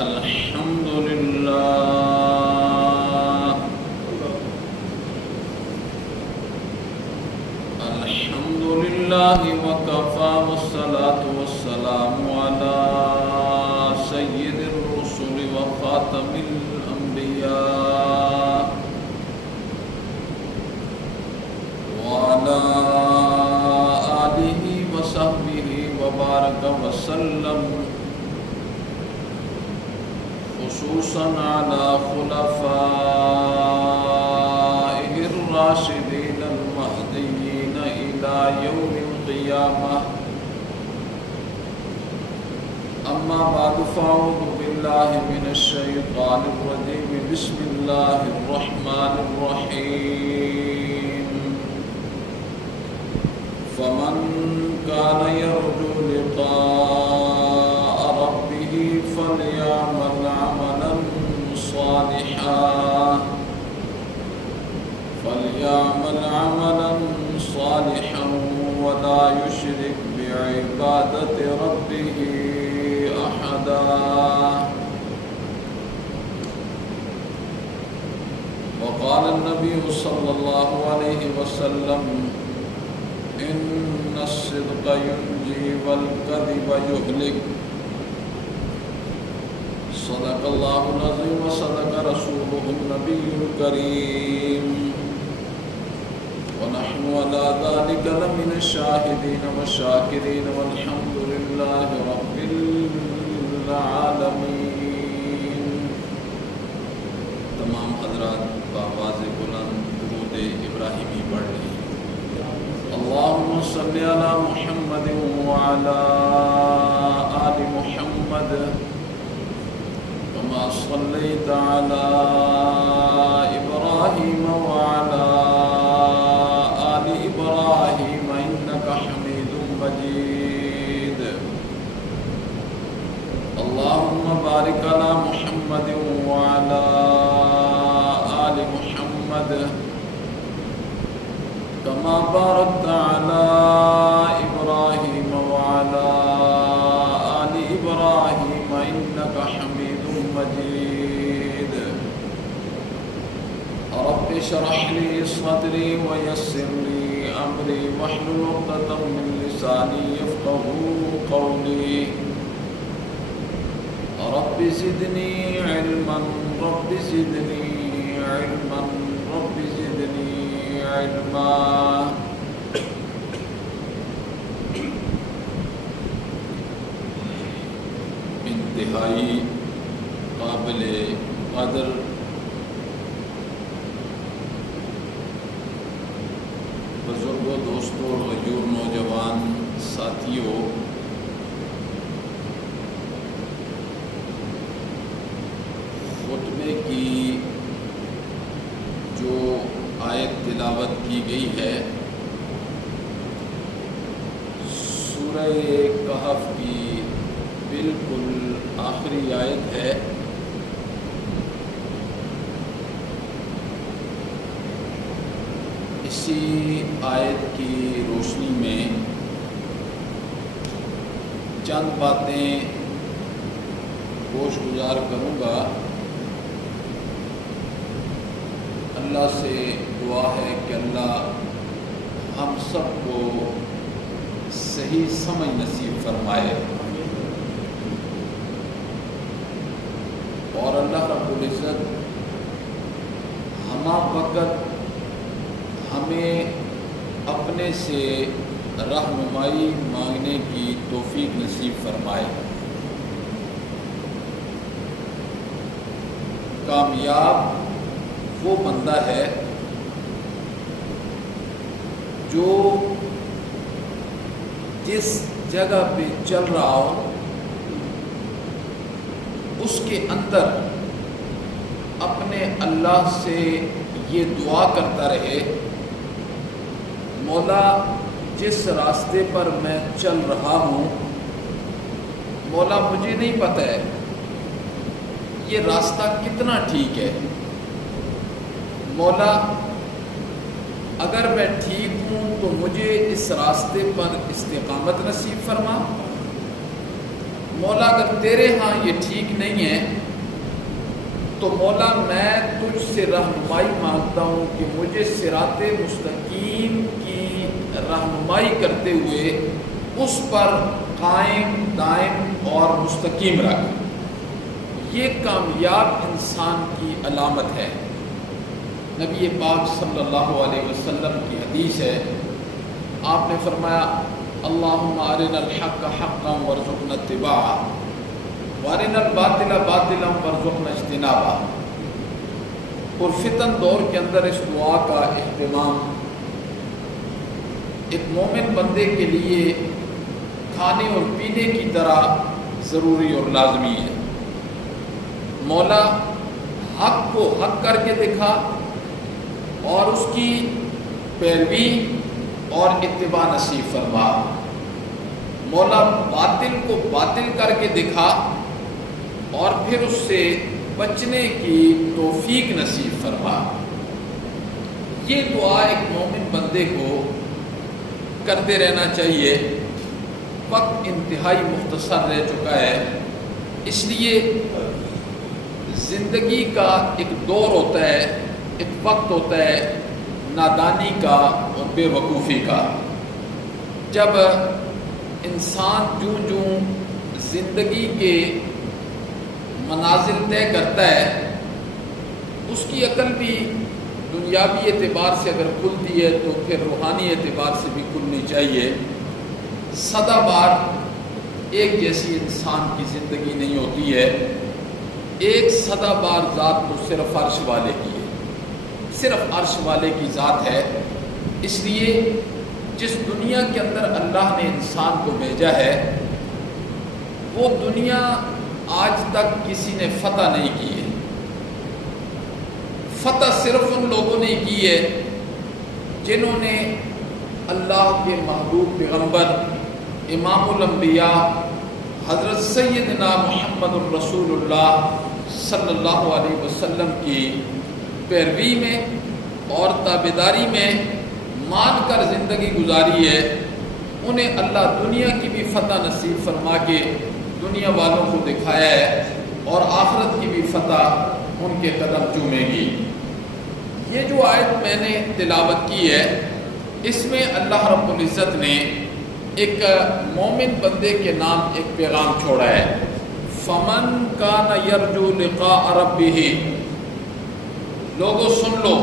الحمد لله الحمد لله وكفى والصلاة والسلام على سيد الرسل وخاتم الأنبياء وعلى آله وصحبه وبارك وسلم، خصوصا على خلفائه الراشدين المهديين إلى يوم القيامة. أما بعد فأعوذ بالله من الشيطان الرجيم. بسم الله الرحمن الرحيم. فمن كان يرجو لقاء ربه فليعمل عملا صالحا ولا يشرك بعبادة ربه أحدا. وقال النبي صلى الله عليه وسلم: إن الصدق ينجي والكذب يهلك. صدق الله العظيم وصدق رسوله النبي الكريم، ونحن على ذلك لمن الشاهدين والشاكرين والحمد لله رب العالمين. تمام حضرات بآواز بلند درود ابراہیمی پڑھ لیں. اللهم صل على محمد وعلى آل محمد كما صليت على إبراهيم وعلى آل إبراهيم إنك حميد مجيد. اللهم بارك على محمد وعلى آل محمد كما باركت على إبراهيم وعلى آل إبراهيم إنك حميد مجيد. رب اشرح لي صدري ويسر لي أمري واحلل عقدة من لساني يفقهوا قولي. رب زدني علما رب زدني علما رب زدني علما. انتہائی قابل قدر بزرگوں، دوستوں، غیور نوجوان ساتھیوں، خطبے کی جو آیت تلاوت کی گئی ہے سورہ کہف کی بالکل آخری آیت ہے. اسی آیت کی روشنی میں چند باتیں گوش گزار کروں گا. اللہ سے دعا ہے کہ اللہ ہم سب کو صحیح سمجھ نصیب فرمائے، اور اللہ رب العزت ہمہ وقت ہمیں اپنے سے رہنمائی مانگنے کی توفیق نصیب فرمائے. کامیاب وہ بندہ ہے جو جس جگہ پہ چل رہا ہو اس کے اندر اپنے اللہ سے یہ دعا کرتا رہے: مولا جس راستے پر میں چل رہا ہوں، مولا مجھے نہیں پتہ ہے یہ راستہ کتنا ٹھیک ہے. مولا اگر میں ٹھیک ہوں تو مجھے اس راستے پر استقامت نصیب فرما. مولا اگر تیرے ہاں یہ ٹھیک نہیں ہے تو مولا میں تجھ سے رہنمائی مانگتا ہوں کہ مجھے صراط مستقیم کی رہنمائی کرتے ہوئے اس پر قائم دائم اور مستقیم رکھ۔ یہ کامیاب انسان کی علامت ہے۔ نبی پاک صلی اللہ علیہ وسلم کی حدیث ہے، آپ نے فرمایا اللہم ارنا الحق حقا وارزقنا اتباعہ وارنا الباطل باطلا وارزقنا اجتنابہ۔ اور فتن دور کے اندر اس دعا کا اہتمام ایک مومن بندے کے لیے کھانے اور پینے کی طرح ضروری اور لازمی ہے۔ مولا حق کو حق کر کے دکھا اور اس کی پیروی اور اتباع نصیب فرما۔ مولا باطل کو باطل کر کے دکھا اور پھر اس سے بچنے کی توفیق نصیب فرما۔ یہ دعا ایک مومن بندے کو کرتے رہنا چاہیے۔ وقت انتہائی مختصر رہ چکا ہے، اس لیے زندگی کا ایک دور ہوتا ہے، ایک وقت ہوتا ہے نادانی کا اور بے وقوفی کا۔ جب انسان جوں زندگی کے منازل طے کرتا ہے، اس کی عقل بھی دنیاوی اعتبار سے اگر کھلتی ہے تو پھر روحانی اعتبار سے بھی کھلنی چاہیے۔ سدا بار ایک جیسی انسان کی زندگی نہیں ہوتی ہے۔ ایک سدا بار ذات تو صرف عرش والے کی ہے، صرف عرش والے کی ذات ہے۔ اس لیے جس دنیا کے اندر اللہ نے انسان کو بھیجا ہے، وہ دنیا آج تک کسی نے فتح نہیں کی ہے۔ فتح صرف ان لوگوں نے کی ہے جنہوں نے اللہ کے محبوب پیغمبر امام الانبیاء حضرت سیدنا محمد الرسول اللہ صلی اللہ علیہ وسلم کی پیروی میں اور تابعداری میں مان کر زندگی گزاری ہے۔ انہیں اللہ دنیا کی بھی فتح نصیب فرما کے دنیا والوں کو دکھایا ہے، اور آخرت کی بھی فتح ان کے قدم چومے گی۔ یہ جو آیت میں نے تلاوت کی ہے، اس میں اللہ رب العزت نے ایک مومن بندے کے نام ایک پیغام چھوڑا ہے، فمن کان یرجو لقاء ربہ۔ لوگوں سن لو،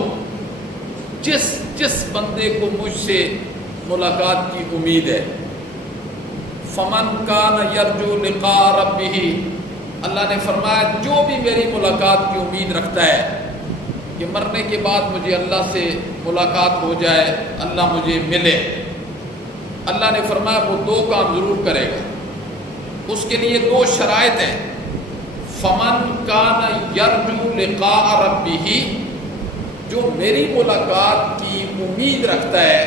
جس بندے کو مجھ سے ملاقات کی امید ہے، فمن کان یرجو لقاء ربہ، اللہ نے فرمایا جو بھی میری ملاقات کی امید رکھتا ہے کہ مرنے کے بعد مجھے اللہ سے ملاقات ہو جائے، اللہ مجھے ملے، اللہ نے فرمایا وہ دو کام ضرور کرے گا۔ اس کے لیے دو شرائط ہیں۔ فمن کان یرجو لقاء ربہ، جو میری ملاقات کی امید رکھتا ہے،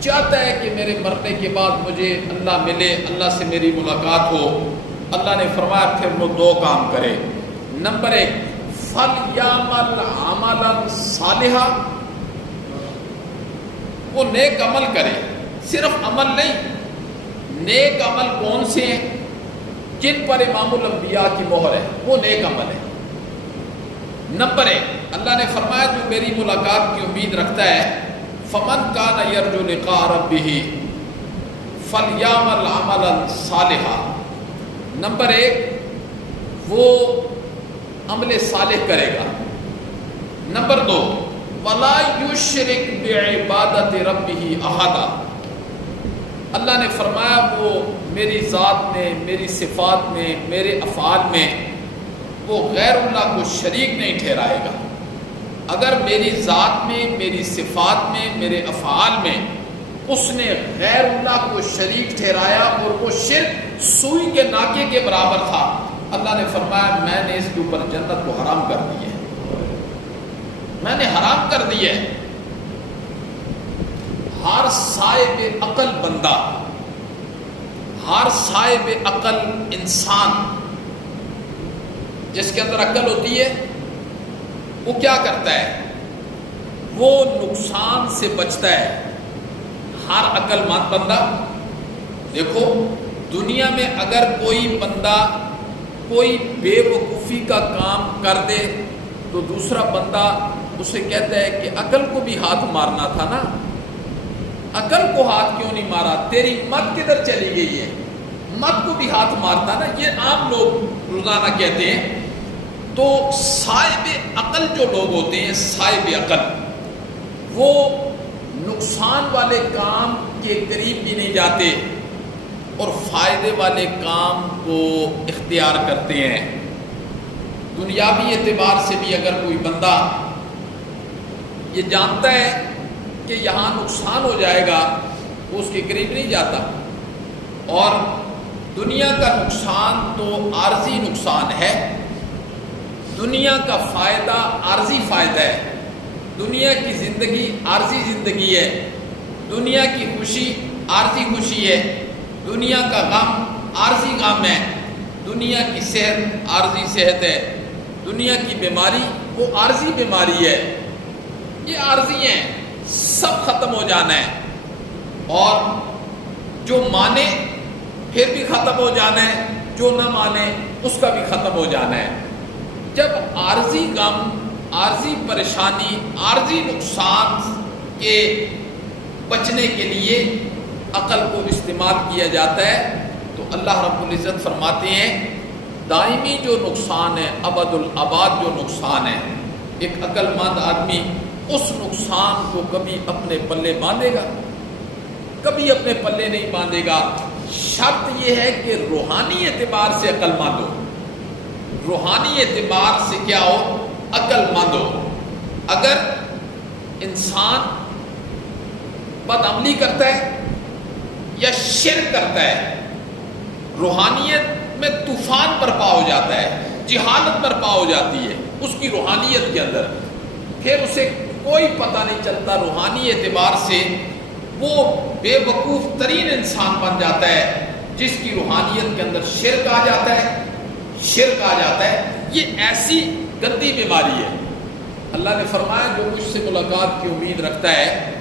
چاہتا ہے کہ میرے مرنے کے بعد مجھے اللہ ملے، اللہ سے میری ملاقات ہو، اللہ نے فرمایا پھر وہ دو کام کرے۔ نمبر ایک، فَلْيَعْمَلْ عَمَلًا صَالِحًا، وہ نیک عمل کرے۔ صرف عمل نہیں، نیک عمل کون سے ہیں؟ جن پر امام الانبیاء کی مہر ہے، وہ نیک عمل ہے۔ نمبر ایک، اللہ نے فرمایا جو میری ملاقات کی امید رکھتا ہے، فمن کان یرجو لقاء ربہ فلیعمل عملا صالحا۔ نمبر ایک، وہ عمل صالح کرے گا۔ نمبر دو، ولا یشرک بعبادت ربہ احدا، اللہ نے فرمایا وہ میری ذات میں، میری صفات میں، میرے افعال میں وہ غیر اللہ کو شریک نہیں ٹھہرائے گا۔ اگر میری ذات میں، میری صفات میں، میرے افعال میں اس نے غیر اللہ کو شریک ٹھہرایا اور وہ شرک سوئی کے ناکے کے برابر تھا، اللہ نے فرمایا میں نے اس کے اوپر جنت کو حرام کر دی ہے، میں نے حرام کر دی ہے۔ ہر صاحب عقل بندہ، ہر صاحب عقل انسان جس کے اندر عقل ہوتی ہے، وہ کیا کرتا ہے؟ وہ نقصان سے بچتا ہے۔ ہر عقل مند بندہ، دیکھو دنیا میں اگر کوئی بندہ کوئی بے وقوفی کا کام کر دے تو دوسرا بندہ اسے کہتا ہے کہ عقل کو بھی ہاتھ مارنا تھا نا، عقل کو ہاتھ کیوں نہیں مارا، تیری مت کدھر چلی گئی ہے، مت کو بھی ہاتھ مارتا نا، یہ عام لوگ روزانہ کہتے ہیں۔ تو صاحب عقل جو لوگ ہوتے ہیں، صاحب عقل، وہ نقصان والے کام کے قریب بھی نہیں جاتے اور فائدے والے کام کو اختیار کرتے ہیں۔ دنیاوی اعتبار سے بھی اگر کوئی بندہ یہ جانتا ہے کہ یہاں نقصان ہو جائے گا، وہ اس کے قریب نہیں جاتا۔ اور دنیا کا نقصان تو عارضی نقصان ہے، دنیا کا فائدہ عارضی فائدہ ہے، دنیا کی زندگی عارضی زندگی ہے، دنیا کی خوشی عارضی خوشی ہے، دنیا کا غم عارضی غم ہے، دنیا کی صحت عارضی صحت ہے، دنیا کی بیماری وہ عارضی بیماری ہے، یہ عارضی ہیں، سب ختم ہو جانا ہے۔ اور جو مانے پھر بھی ختم ہو جانا ہے، جو نہ مانے اس کا بھی ختم ہو جانا ہے۔ جب عارضی غم، عارضی پریشانی، عارضی نقصان کے بچنے کے لیے عقل کو استعمال کیا جاتا ہے تو اللہ رب العزت فرماتے ہیں دائمی جو نقصان ہے، ابد الاباد جو نقصان ہے، ایک عقل مند آدمی اس نقصان کو کبھی اپنے پلے باندھے گا، کبھی اپنے پلے نہیں باندھے گا۔ شرط یہ ہے کہ روحانی اعتبار سے عقل مند ہو، روحانی اعتبار سے کیا ہو، عقل مند ہو۔ اگر انسان بدعملی کرتا ہے یا شرک کرتا ہے، روحانیت میں طوفان برپا ہو جاتا ہے، جہالت برپا ہو جاتی ہے اس کی روحانیت کے اندر، پھر اسے کوئی پتہ نہیں چلتا، روحانی اعتبار سے وہ بے وقوف ترین انسان بن جاتا ہے جس کی روحانیت کے اندر شرک آ جاتا ہے، شرک آ جاتا ہے۔ یہ ایسی گندی بیماری ہے۔ اللہ نے فرمایا جو مجھ سے ملاقات کی امید رکھتا ہے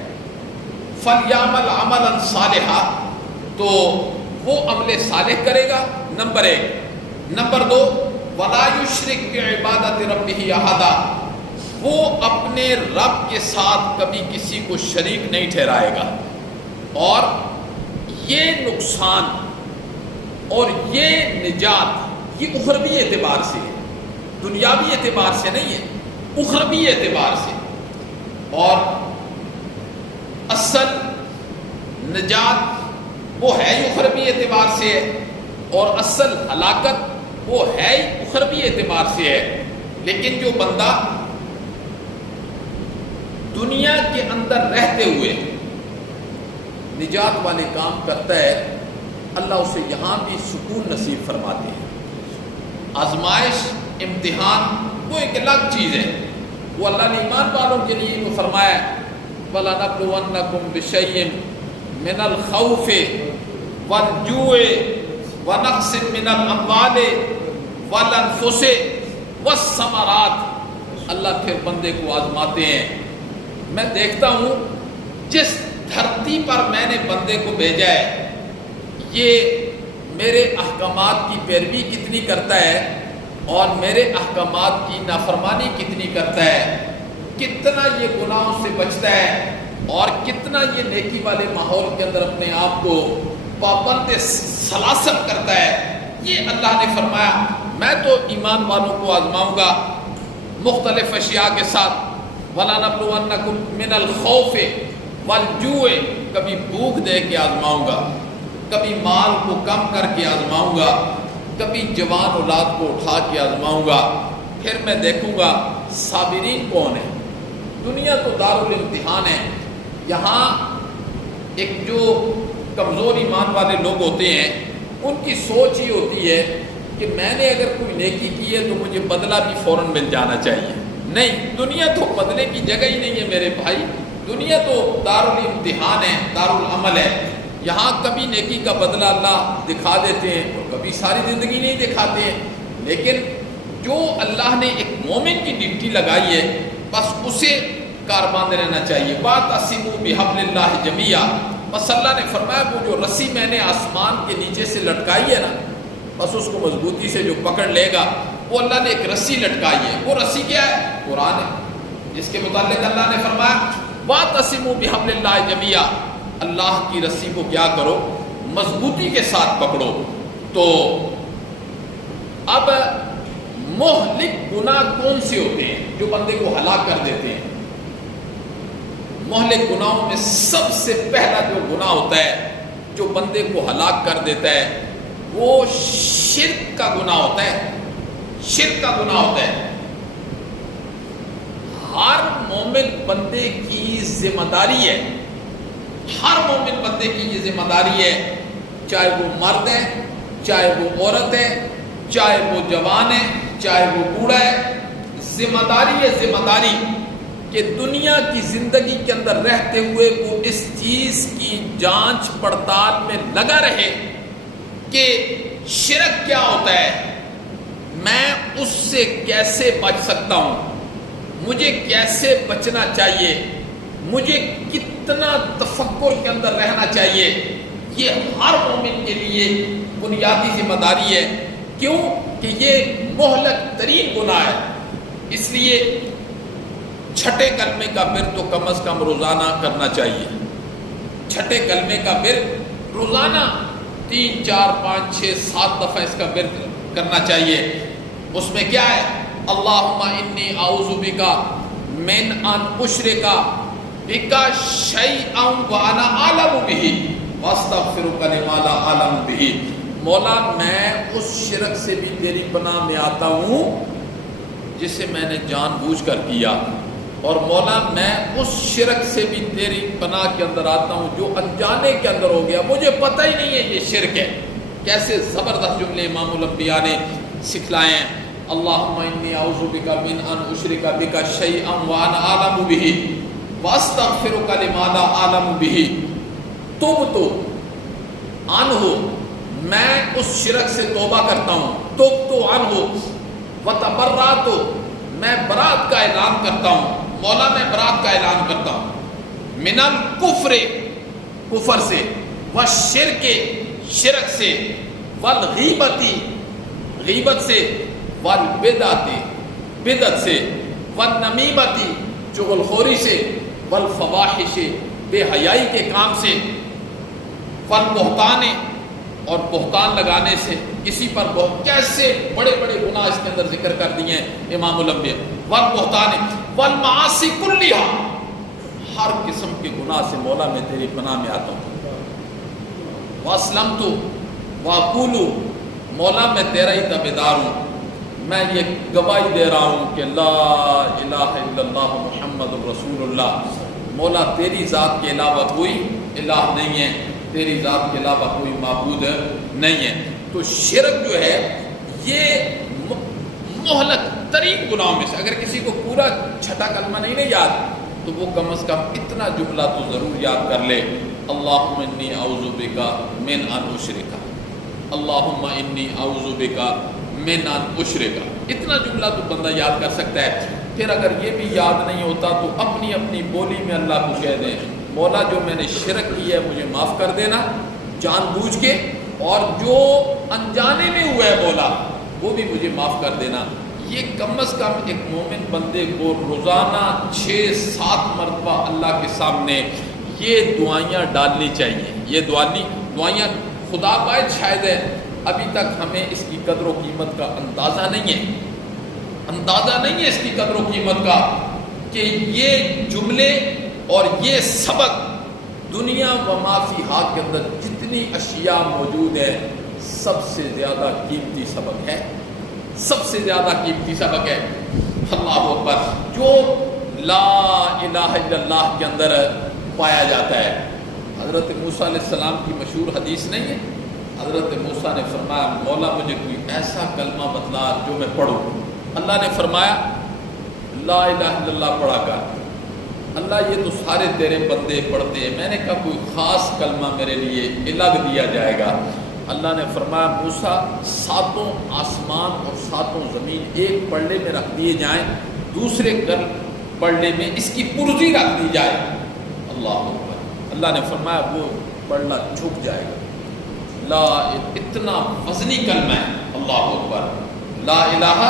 فَلْيَعْمَلْ عَمَلًا صَالِحًا، تو وہ عمل صالح کرے گا، نمبر 1۔ نمبر 2، وَلَا يُشْرِكْ بِعِبَادَةِ رَبِّهِ أَحَدًا، وہ اپنے رب کے ساتھ کبھی کسی کو شریک نہیں ٹھہرائے گا۔ اور یہ نقصان اور یہ نجات یہ اخروی اعتبار سے ہے، دنیاوی اعتبار سے نہیں ہے، اخروی اعتبار سے۔ اور اصل نجات وہ ہے ہی اخروی اعتبار سے ہے، اور اصل ہلاکت وہ ہے ہی اخروی اعتبار سے ہے۔ لیکن جو بندہ دنیا کے اندر رہتے ہوئے نجات والے کام کرتا ہے، اللہ اسے یہاں بھی سکون نصیب فرماتے ہیں۔ آزمائش، امتحان وہ ایک الگ چیز ہے، وہ اللہ نے ایمان والوں کے لیے تو فرمایا وَلَنَبْلُوَنَّكُمْ بِشَيْءٍ مِّنَ الْخَوْفِ وَالْجُوعِ وَنَقْصٍ مِّنَ الْأَمْوَالِ وَالْأَنفُسِ وَالثَّمَرَاتِ، اللہ پھر بندے کو آزماتے ہیں۔ میں دیکھتا ہوں جس دھرتی پر میں نے بندے کو بھیجا ہے یہ میرے احکامات کی پیروی کتنی کرتا ہے اور میرے احکامات کی نافرمانی کتنی کرتا ہے، کتنا یہ گناہوں سے بچتا ہے اور کتنا یہ نیکی والے ماحول کے اندر اپنے آپ کو پابند سلاسل کرتا ہے۔ یہ اللہ نے فرمایا میں تو ایمان والوں کو آزماؤں گا مختلف اشیاء کے ساتھ۔ وَلَنَبْلُوَنَّكُمْ مِنَ الْخَوْفِ وَالْجُوعِ، کبھی بھوک دے کے آزماؤں گا، کبھی مال کو کم کر کے آزماؤں گا، کبھی جوان اولاد کو اٹھا کے آزماؤں گا، پھر میں دیکھوں گا صابرین کون ہیں۔ دنیا تو دارالامتحان ہے، یہاں ایک جو کمزور ایمان والے لوگ ہوتے ہیں ان کی سوچ ہی ہوتی ہے کہ میں نے اگر کوئی نیکی کی ہے تو مجھے بدلہ بھی فوراً مل جانا چاہیے۔ نہیں، دنیا تو بدلے کی جگہ ہی نہیں ہے میرے بھائی، دنیا تو دارالامتحان ہے، دارالعمل ہے۔ یہاں کبھی نیکی کا بدلہ اللہ دکھا دیتے ہیں اور کبھی ساری زندگی نہیں دکھاتے ہیں، لیکن جو اللہ نے ایک مومن کی ڈیوٹی لگائی ہے بس اسے کاربند رہنا چاہیے۔ وَاعْتَصِمُوا بِحَبْلِ اللَّهِ جَمِيعًا، بس اللہ نے فرمایا وہ جو رسی میں نے آسمان کے نیچے سے لٹکائی ہے نا، بس اس کو مضبوطی سے جو پکڑ لے گا، وہ اللہ نے ایک رسی لٹکائی ہے. وہ رسی کیا ہے؟ قرآن ہے، جس کے متعلق اللہ نے فرمایا وَاعْتَصِمُوا بِحَبْلِ اللَّهِ جَمِيعًا، اللہ کی رسی کو کیا کرو؟ مضبوطی کے ساتھ پکڑو. تو اب مہلک گناہ کون سے ہوتے ہیں جو بندے کو ہلاک کر دیتے ہیں؟ مہلک گناہوں میں سب سے پہلا جو گناہ ہوتا ہے جو بندے کو ہلاک کر دیتا ہے وہ شرک کا گناہ ہوتا ہے. شرک کا گناہ ہوتا ہے. ہر مومن بندے کی ذمہ داری ہے، ہر مومن بندے کی یہ ذمہ داری ہے، چاہے وہ مرد ہے، چاہے وہ عورت ہے، چاہے وہ جوان ہے، چاہے وہ بوڑھا ہے، ذمہ داری ہے، ذمہ داری کہ دنیا کی زندگی کے اندر رہتے ہوئے وہ اس چیز کی جانچ پڑتال میں لگا رہے کہ شرک کیا ہوتا ہے، میں اس سے کیسے بچ سکتا ہوں، مجھے کیسے بچنا چاہیے، مجھے کتنا تفکر کے اندر رہنا چاہیے. یہ ہر مومن کے لیے بنیادی ذمہ داری ہے. کیوں کہ یہ مہلک ترین گناہ ہے. اس لیے چھٹے کلمے کا ورد تو کم از کم روزانہ کرنا چاہیے. چھٹے کلمے کا ورد روزانہ 3 4 5 6 7 دفعہ اس کا ورد کرنا چاہیے. اس میں کیا ہے؟ اللہم انی اعوذ بک من ان اشرک بک شیئا وانا اعلم بہ واستغفرک لما لا اعلم بہ. مولا میں اس شرک سے بھی تیری پناہ میں آتا ہوں جسے میں نے جان بوجھ کر کیا، اور مولا میں اس شرک سے بھی تیری پناہ کے اندر آتا ہوں جو انجانے کے اندر ہو گیا، مجھے پتہ ہی نہیں ہے یہ شرک ہے. کیسے زبردست جملے امام الانبیاء نے سکھلائے ہیں. اللہم انی اعوذ بک من ان اشرک بک شیئا وانا اعلم بہ واستغفرک لما لا اعلم بہ. تبت عنہ، میں اس شرک سے توبہ کرتا ہوں. تبت عنہ وتبرأت، میں برات کا اعلان کرتا ہوں. مولا میں برات کا اعلان کرتا ہوں. من الکفر، کفر سے، والشرک، شرک سے، والغیبت، غیبت سے، والبدعت، بدعت سے، والنمیمت، چغل خوری سے، والفواحش، بے حیائی کے کام سے، والبہتان، اور بہتان لگانے سے. اسی پر کیسے بڑے بڑے گناہ اس کے اندر ذکر کر دیے ہیں امام الانبیاء. والبہتان والمعاصی کلیہا، ہر قسم کے گناہ سے مولا میں تیری پناہ میں آتا ہوں. واسلمت واقول، مولا میں تیرا ہی تابعدار ہوں. میں یہ گواہی دے رہا ہوں کہ لا الہ الا اللہ محمد رسول اللہ. مولا تیری ذات کے علاوہ کوئی الہ نہیں ہے، تیری ذات کے علاوہ کوئی معبود نہیں ہے. تو شرک جو ہے یہ مہلک ترین گناہوں میں سے. اگر کسی کو پورا چھٹا کلمہ نہیں یاد تو وہ کم از کم اتنا جملہ تو ضرور یاد کر لے. اللہم انی اعوذ بک من ان اشرک، اللہم انی اعوذ بک من ان اشرک. اتنا جملہ تو بندہ یاد کر سکتا ہے. پھر اگر یہ بھی یاد نہیں ہوتا تو اپنی اپنی بولی میں اللہ کو کہہ دیں مولا جو میں نے شرک کی ہے مجھے معاف کر دینا جان بوجھ کے، اور جو انجانے میں ہوا ہے مولا وہ بھی مجھے معاف کر دینا. یہ کم از کم ایک مومن بندے کو روزانہ 6-7 مرتبہ اللہ کے سامنے یہ دعائیاں ڈالنی چاہیے. یہ دعائیاں خدا باعث شاید ہے ابھی تک ہمیں اس کی قدر و قیمت کا اندازہ نہیں ہے، اندازہ نہیں ہے اس کی قدر و قیمت کا کہ یہ جملے اور یہ سبق دنیا و ما فیہا کے اندر جتنی اشیاء موجود ہے سب سے زیادہ قیمتی سبق ہے، سب سے زیادہ قیمتی سبق ہے. اللہ اکبر. جو لا الہ الا اللہ کے اندر پایا جاتا ہے. حضرت موسیٰ علیہ السلام کی مشہور حدیث نہیں ہے؟ حضرت موسیٰ نے فرمایا مولا مجھے کوئی ایسا کلمہ بتلا جو میں پڑھوں. اللہ نے فرمایا لا الہ الا اللہ پڑھا کر. اللہ یہ تو سارے تیرے بندے پڑھتے ہیں. میں نے کہا کوئی خاص کلمہ میرے لیے الگ دیا جائے گا. اللہ نے فرمایا موسیٰ 7 آسمان اور 7 زمین ایک پلڑے میں رکھ دیے جائیں، دوسرے پلڑے میں اس کی پرزی رکھ دی جائے. اللہ اکبر. اللہ نے فرمایا وہ پڑھنا جھک جائے گا. اتنا وزنی کلمہ ہے, اللہ اکبر لا الہ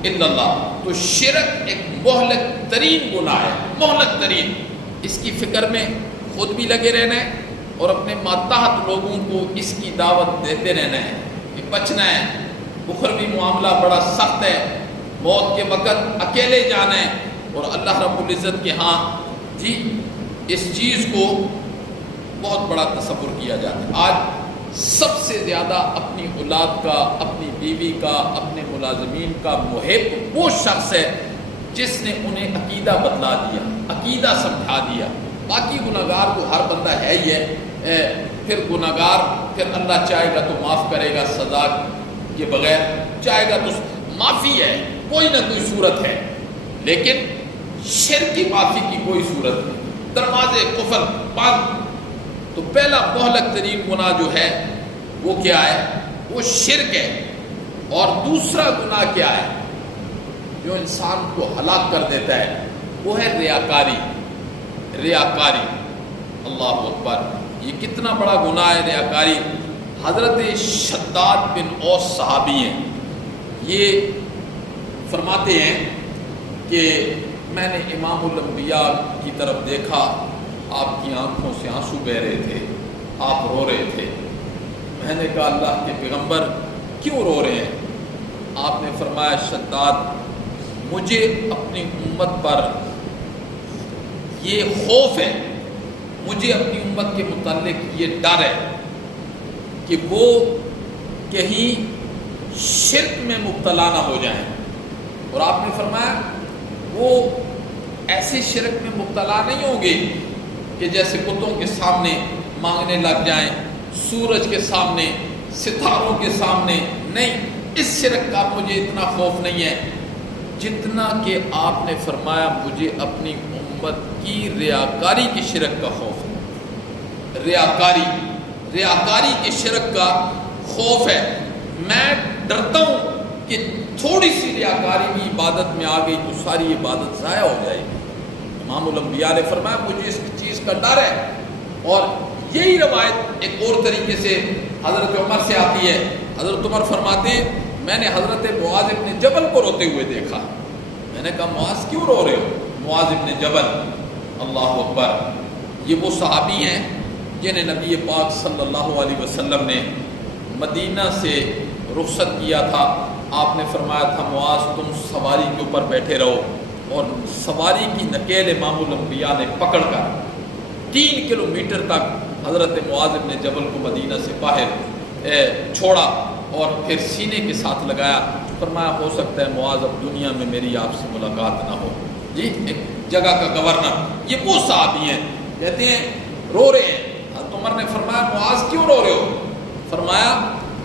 الا اللہ. تو شرک ایک مہلک ترین گناہ ہے, مہلک ترین. اس کی فکر میں خود بھی لگے رہنا ہے اور اپنے ماتحت لوگوں کو اس کی دعوت دیتے رہنا ہے کہ بچنا ہے. اخروی معاملہ بڑا سخت ہے, موت کے وقت اکیلے جانا ہے, اور اللہ رب العزت کے ہاں جی اس چیز کو بہت بڑا تصور کیا جاتا ہے. آج سب سے زیادہ اپنی اولاد کا, اپنی بیوی کا, اپنے ملازمین کا محب وہ شخص ہے جس نے انہیں عقیدہ بتلا دیا, عقیدہ سمجھا دیا. باقی گناہگار تو ہر بندہ ہے ہی ہے, پھر گناہگار پھر اللہ چاہے گا تو معاف کرے گا سزا کے بغیر, چاہے گا تو معافی ہے, کوئی نہ کوئی صورت ہے, لیکن شرک کی معافی کی کوئی صورت نہیں. دروازے کفر بند. تو پہلا مہلک ترین گناہ جو ہے وہ کیا ہے؟ وہ شرک ہے. اور دوسرا گناہ کیا ہے جو انسان کو ہلاک کر دیتا ہے؟ وہ ہے ریاکاری. ریاکاری, اللہ اکبر, یہ کتنا بڑا گناہ ہے ریاکاری. حضرت شداد بن اوس صحابی ہیں, یہ فرماتے ہیں کہ میں نے امام الانبیاء کی طرف دیکھا, آپ کی آنکھوں سے آنسو بہہ رہے تھے, آپ رو رہے تھے. میں نے کہا اللہ کے پیغمبر کیوں رو رہے ہیں؟ آپ نے فرمایا شداد, مجھے اپنی امت پر یہ خوف ہے, مجھے اپنی امت کے متعلق یہ ڈر ہے کہ وہ کہیں شرک میں مبتلا نہ ہو جائیں. اور آپ نے فرمایا وہ ایسے شرک میں مبتلا نہیں ہوں گے کہ جیسے بتوں کے سامنے مانگنے لگ جائیں, سورج کے سامنے, ستاروں کے سامنے. نہیں, اس شرک کا مجھے اتنا خوف نہیں ہے جتنا کہ آپ نے فرمایا مجھے اپنی امت کی ریاکاری کی شرک کا خوف ہے. ریاکاری, ریاکاری کی شرک کا خوف ہے. میں ڈرتا ہوں کہ تھوڑی سی ریاکاری بھی عبادت میں آ گئی تو ساری عبادت ضائع ہو جائے گی. امام الانبیاء نے فرمایا مجھے اس چیز کا ڈر ہے. اور یہی روایت ایک اور طریقے سے حضرت عمر سے آتی ہے. حضرت عمر فرماتے ہیں میں نے حضرت معاذ ابن جبل کو روتے ہوئے دیکھا. میں نے کہا معاذ کیوں رو رہے ہو؟ معاذ ابن جبل, اللہ اکبر, یہ وہ صحابی ہیں جنہیں نبی پاک صلی اللہ علیہ وسلم نے مدینہ سے رخصت کیا تھا. آپ نے فرمایا تھا معاذ تم سواری کے اوپر بیٹھے رہو, اور سواری کی نکیل امام الانبیاء نے پکڑ کر 3 کلومیٹر تک حضرت معاذ ابن جبل کو مدینہ سے باہر چھوڑا اور پھر سینے کے ساتھ لگایا. فرمایا ہو سکتا ہے معاذ اب دنیا میں میری آپ سے ملاقات نہ ہو. جی ایک جگہ کا گورنر, یہ وہ صحابی ہیں, کہتے ہیں رو رہے ہیں. حضرت عمر نے فرمایا معاذ کیوں رو رہے ہو؟ فرمایا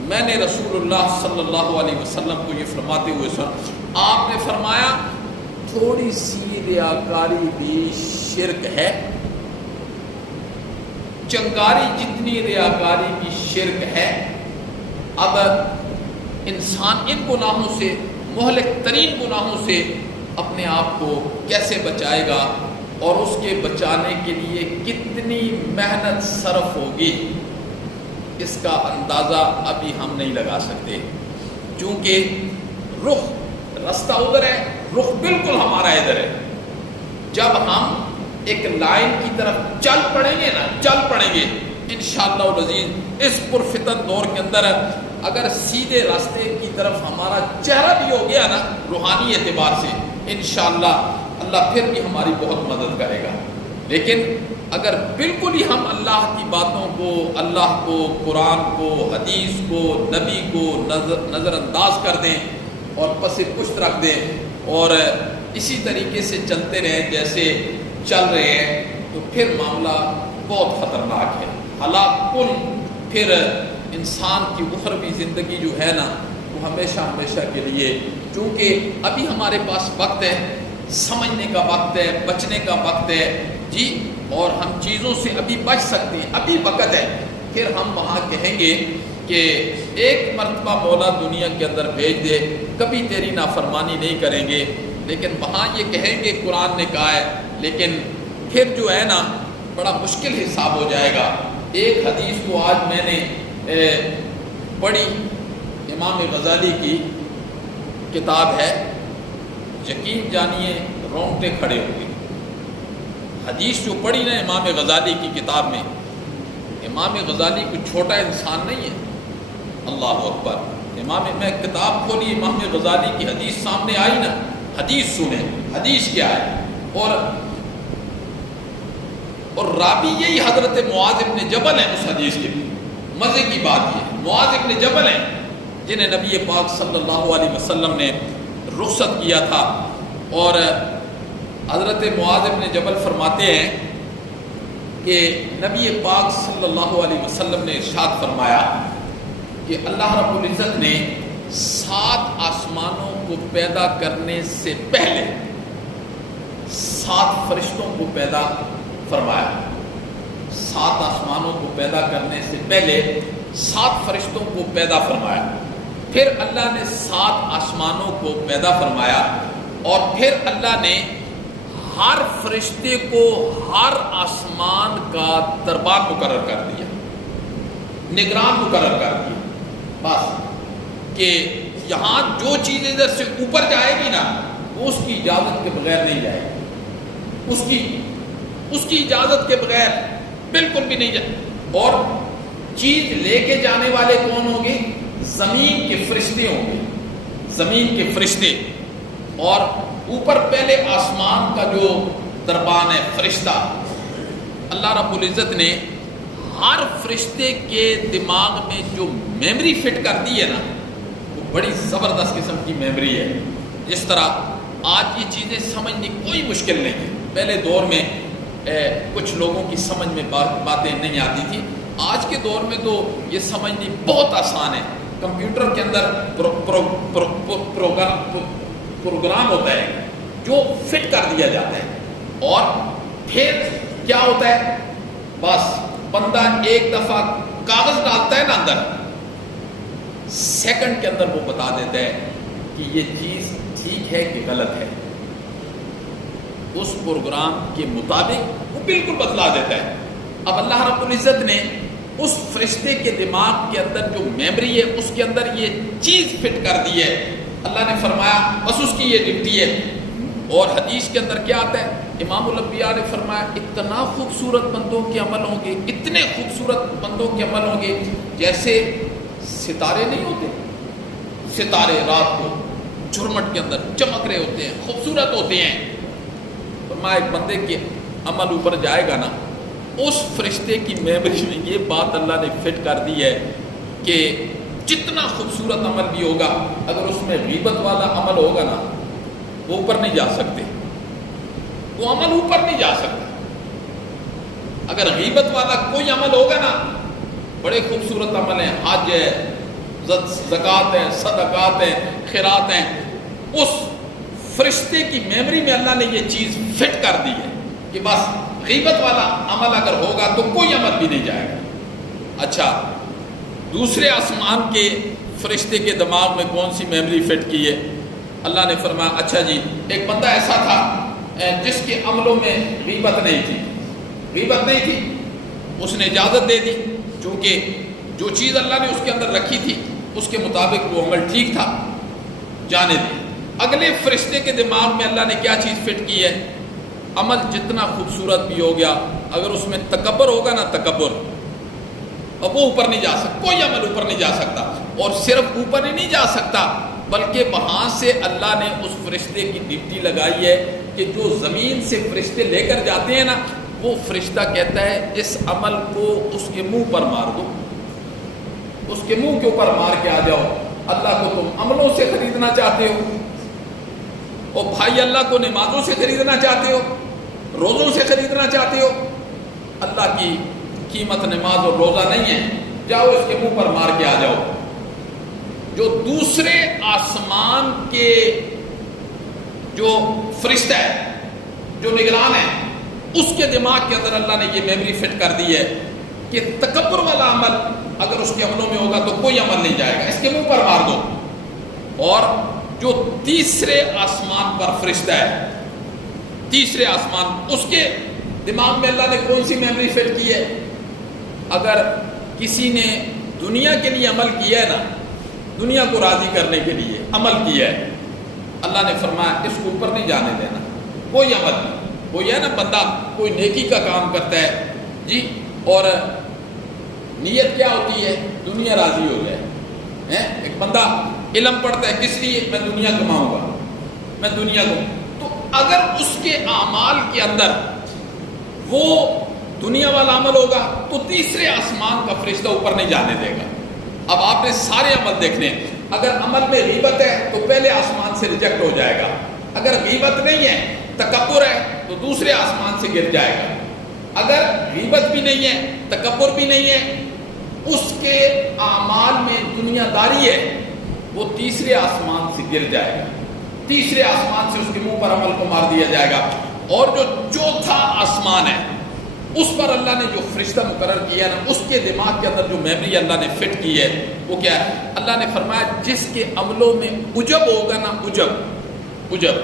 میں نے رسول اللہ صلی اللہ علیہ وسلم کو یہ فرماتے ہوئے سنا. آپ نے فرمایا تھوڑی سی ریاکاری بھی شرک ہے, چنگاری جتنی ریاکاری بھی شرک ہے. اب انسان ان گناہوں سے, مہلک ترین گناہوں سے اپنے آپ کو کیسے بچائے گا اور اس کے بچانے کے لیے کتنی محنت صرف ہوگی, اس کا اندازہ ابھی ہم نہیں لگا سکتے. چونکہ رستہ ادھر ہے, رخ بالکل ہمارا ادھر ہے. جب ہم ایک لائن کی طرف چل پڑیں گے انشاءاللہ العزیز اس پرفتن دور کے اندر اگر سیدھے راستے کی طرف ہمارا چہرہ بھی ہو گیا نا روحانی اعتبار سے, انشاءاللہ اللہ پھر بھی ہماری بہت مدد کرے گا. لیکن اگر بالکل ہی ہم اللہ کی باتوں کو, اللہ کو, قرآن کو, حدیث کو, نبی کو نظر انداز کر دیں اور پس پشت رکھ دیں اور اسی طریقے سے چلتے رہیں جیسے چل رہے ہیں, تو پھر معاملہ بہت خطرناک ہے. ہلاک کن پھر انسان کی اخروی زندگی جو ہے نا وہ ہمیشہ کے لیے, چونکہ ابھی ہمارے پاس وقت ہے, سمجھنے کا وقت ہے, بچنے کا وقت ہے جی, اور ہم چیزوں سے ابھی بچ سکتے ہیں, ابھی وقت ہے. پھر ہم وہاں کہیں گے کہ ایک مرتبہ مولا دنیا کے اندر بھیج دے, کبھی تیری نافرمانی نہیں کریں گے, لیکن وہاں یہ کہیں گے قرآن نے کہا ہے, لیکن پھر جو ہے نا بڑا مشکل حساب ہو جائے گا۔ ایک حدیث کو آج میں نے پڑھی، امام غزالی کی کتاب ہے، یقین جانیے رونگٹے کھڑے ہو گئے۔ حدیث جو پڑھی نا امام غزالی کی کتاب میں، امام غزالی کوئی چھوٹا انسان نہیں ہے، اللہ اکبر۔ میں کتاب کھولی، امام غزالی کی حدیث سامنے آئی نا، حدیث سنیں حدیث کیا ہے، اور راوی یہی حضرت معاذ بن جبل ہیں اس حدیث کے بھی۔ مزے کی بات یہ معاذ بن جبل ہیں جنہیں نبی پاک صلی اللہ علیہ وسلم نے رخصت کیا تھا، اور حضرت معاذ بن جبل فرماتے ہیں کہ نبی پاک صلی اللہ علیہ وسلم نے ارشاد فرمایا کہ اللہ رب العزت نے 7 آسمانوں کو پیدا کرنے سے پہلے 7 فرشتوں کو پیدا فرمایا۔ 7 آسمانوں کو پیدا کرنے سے پہلے 7 فرشتوں کو پیدا فرمایا، پھر اللہ نے 7 آسمانوں کو پیدا فرمایا، اور پھر اللہ نے ہر فرشتے کو ہر آسمان کا دربان مقرر کر دیا، نگران مقرر کر دیا، بس کہ یہاں جو چیز ادھر سے اوپر جائے گی نا وہ اس کی اجازت کے بغیر نہیں جائے گی، اس کی اجازت کے بغیر بالکل بھی نہیں جائے۔ اور چیز لے کے جانے والے کون ہوں گے؟ زمین کے فرشتے ہوں گے، زمین کے فرشتے۔ اور اوپر پہلے آسمان کا جو دربان ہے فرشتہ، اللہ رب العزت نے ہر فرشتے کے دماغ میں جو میموری فٹ کر دی ہے نا، وہ بڑی زبردست قسم کی میموری ہے۔ جس طرح آج یہ چیزیں سمجھنی کوئی مشکل نہیں ہے، پہلے دور میں کچھ لوگوں کی سمجھ میں باتیں نہیں آتی تھی، آج کے دور میں تو یہ سمجھنی بہت آسان ہے۔ کمپیوٹر کے اندر پروگرام ہوتا ہے جو فٹ کر دیا جاتا ہے، اور پھر کیا ہوتا ہے، بس بندہ ایک دفعہ کاغذ ڈالتا ہے نا اندر، سیکنڈ کے اندر وہ بتا دیتا ہے کہ یہ چیز ٹھیک ہے کہ غلط ہے، اس پروگرام کے مطابق وہ بالکل بتلا دیتا ہے۔ اب اللہ رب العزت نے اس فرشتے کے دماغ کے اندر جو میموری ہے اس کے اندر یہ چیز فٹ کر دی ہے۔ اللہ نے فرمایا بس اس کی یہ ڈیوٹی ہے۔ اور حدیث کے اندر کیا آتا ہے، امام الانبیاء نے فرمایا اتنا خوبصورت بندوں کے عمل ہوں گے، اتنے خوبصورت بندوں کے عمل ہوں گے جیسے ستارے نہیں ہوتے، ستارے رات کو جھرمٹ کے اندر چمک رہے ہوتے ہیں، خوبصورت ہوتے ہیں۔ فرمایا ایک بندے کے عمل اوپر جائے گا نا، اس فرشتے کی میموری میں یہ بات اللہ نے فٹ کر دی ہے کہ جتنا خوبصورت عمل بھی ہوگا، اگر اس میں غیبت والا عمل ہوگا نا وہ اوپر نہیں جا سکتے، وہ عمل اوپر نہیں جا سکتا۔ اگر غیبت والا کوئی عمل ہوگا نا، بڑے خوبصورت عمل ہیں، حج ہے، زکوٰۃ ہے، صدقات ہیں، خیرات ہیں، اس فرشتے کی میموری میں اللہ نے یہ چیز فٹ کر دی ہے کہ بس غیبت والا عمل اگر ہوگا تو کوئی عمل بھی نہیں جائے گا۔ اچھا، دوسرے آسمان کے فرشتے کے دماغ میں کون سی میموری فٹ کی ہے؟ اللہ نے فرمایا اچھا جی، ایک بندہ ایسا تھا جس کے عملوں میں غیبت نہیں تھی، اس نے اجازت دے دی، چونکہ جو چیز اللہ نے اس کے اندر رکھی تھی اس کے مطابق وہ عمل ٹھیک تھا، جانے دی۔ اگلے فرشتے کے دماغ میں اللہ نے کیا چیز فٹ کی ہے؟ عمل جتنا خوبصورت بھی ہو گیا، اگر اس میں تکبر ہوگا نا، تکبر، اب وہ اوپر نہیں جا سکتا، کوئی عمل اوپر نہیں جا سکتا۔ اور صرف اوپر ہی نہیں جا سکتا بلکہ وہاں سے اللہ نے اس فرشتے کی ڈیوٹی لگائی ہے کہ جو زمین سے فرشتے لے کر جاتے ہیں نا، وہ فرشتہ کہتا ہے اس عمل کو اس کے منہ پر مار دو، اس کے منہ کے اوپر مار کے آ جاؤ۔ اللہ کو تم عملوں سے خریدنا چاہتے ہو، اور بھائی اللہ کو نمازوں سے خریدنا چاہتے ہو، روزوں سے خریدنا چاہتے ہو، اللہ کی قیمت نماز اور روزہ نہیں ہے، جاؤ اس کے منہ پر مار کے آ جاؤ۔ جو دوسرے آسمان کے جو فرشتہ ہے، جو نگران ہے، اس کے دماغ کے اندر اللہ نے یہ میموری فٹ کر دی ہے کہ تکبر والا عمل اگر اس کے عملوں میں ہوگا تو کوئی عمل نہیں جائے گا، اس کے منہ پر مار دو۔ اور جو تیسرے آسمان پر فرشتہ ہے، تیسرے آسمان، اس کے دماغ میں اللہ نے کون سی میموری فٹ کی ہے؟ اگر کسی نے دنیا کے لیے عمل کیا ہے نا، دنیا کو راضی کرنے کے لیے عمل کیا ہے، اللہ نے فرمایا اس کو اوپر نہیں جانے دینا، کوئی عمل نہیں۔ وہ یہ ہے نا، بندہ کوئی نیکی کا کام کرتا ہے جی، اور نیت کیا ہوتی ہے؟ دنیا راضی ہو جائے۔ ایک بندہ علم پڑھتا ہے کس لیے؟ میں دنیا کماؤں گا، میں دنیا کو، تو اگر اس کے اعمال کے اندر وہ دنیا والا عمل ہوگا تو تیسرے آسمان کا فرشتہ اوپر نہیں جانے دے گا۔ اب آپ نے سارے عمل دیکھنے، اگر عمل میں غیبت ہے تو پہلے آسمان سے ریجیکٹ ہو جائے گا، اگر غیبت نہیں ہے، تکبر ہے، تو دوسرے آسمان سے گر جائے گا، اگر غیبت بھی نہیں ہے، تکبر بھی نہیں ہے، اس کے اعمال میں دنیا داری ہے، وہ تیسرے آسمان سے گر جائے گا، تیسرے آسمان سے اس کے منہ پر عمل کو مار دیا جائے گا۔ اور جو چوتھا آسمان ہے اس پر اللہ نے جو فرشتہ مقرر کیا نا، اس کے دماغ کے اندر جو میموری اللہ نے فٹ کی ہے وہ کیا ہے؟ اللہ نے فرمایا جس کے عملوں میں عجب ہوگا نا، عجب،